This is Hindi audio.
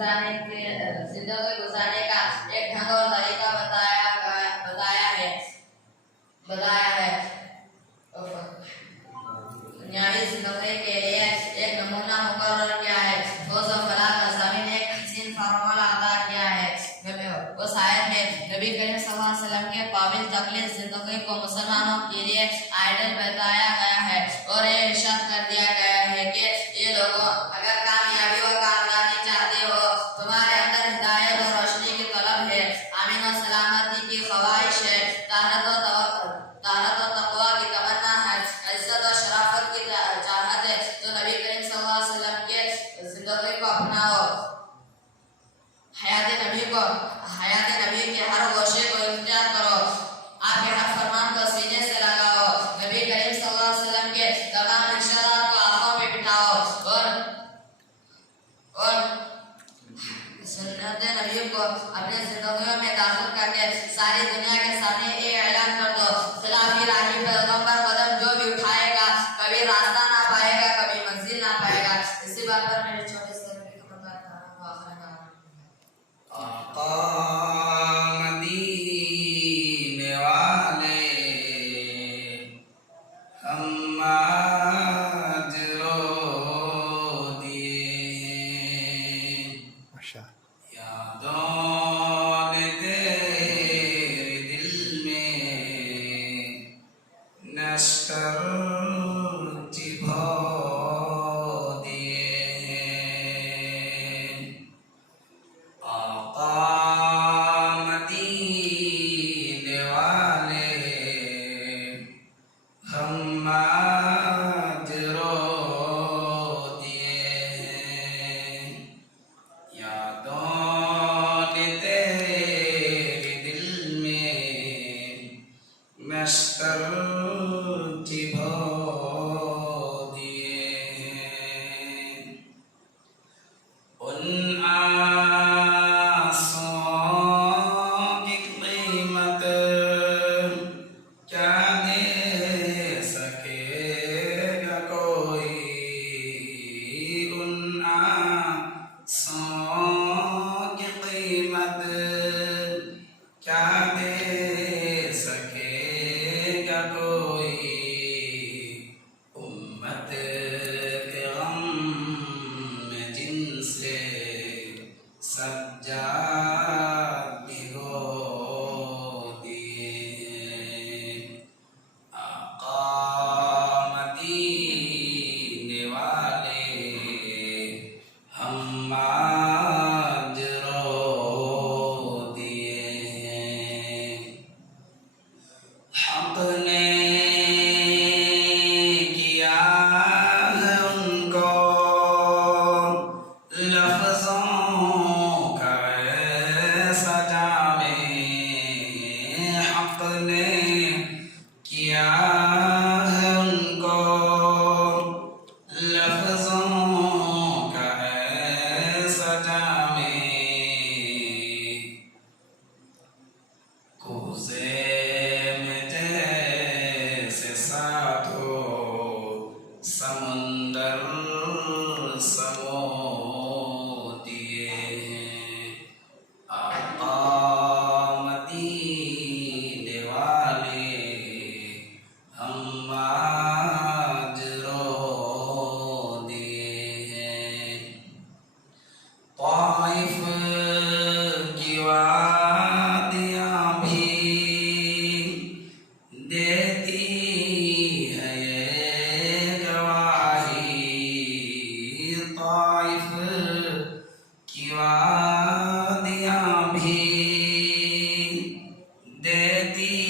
गुजारने का एक ढंग और तरीका बताया है। न्यायी जिंदगी के लिए एक नमूना मुकर्रर किया है। ने एक हसीन फार्मूला अदा किया है। उस आयत में नबी करीम सल्लल्लाहु अलैहि वसल्लम के काबिल तकलीफ जिंदगी को मुसलमानों के लिए आइडल बताया गया है और ये इरशाद कर दिया गया है कि ये लोगों, अगर कामयाबी और कामयाबी चाहते हो, तुम्हारे अंदर हिदायत और रोशनी की तलब है, आमीन और सलामती की ख्वाहिश है, ताहरत और तक़वा की तमन्ना है, इज्जत और शराफत की चाहत है, तो नबी करीम सल्लल्लाहु अलैहि वसल्लम के जिंदगी को अपनाओ। हयात नबी के हर गोशे को इख्तियार करो, आपके हर फरमान को सीने से लगाओ, नबी करीम सल्लल्लाहु अलैहि वसल्लम के तमाम इरशादात को आंखों पे बिठाओ और सुन्नत नबी को अपने जिंदगियों में दाखिल करके सारी दुनिया के सामने ये ऐलान कर दो, खिलाफी राही पैगंबर कदम जो भी उठाएगा कभी रास्ता ना पाएगा, कभी मंजिल ना पाएगा। इसी बात पर मेरे छोटे से मदीने वाले हम आज रो दिए, यादों ने तेरे दिल में नश्तर चिभो देती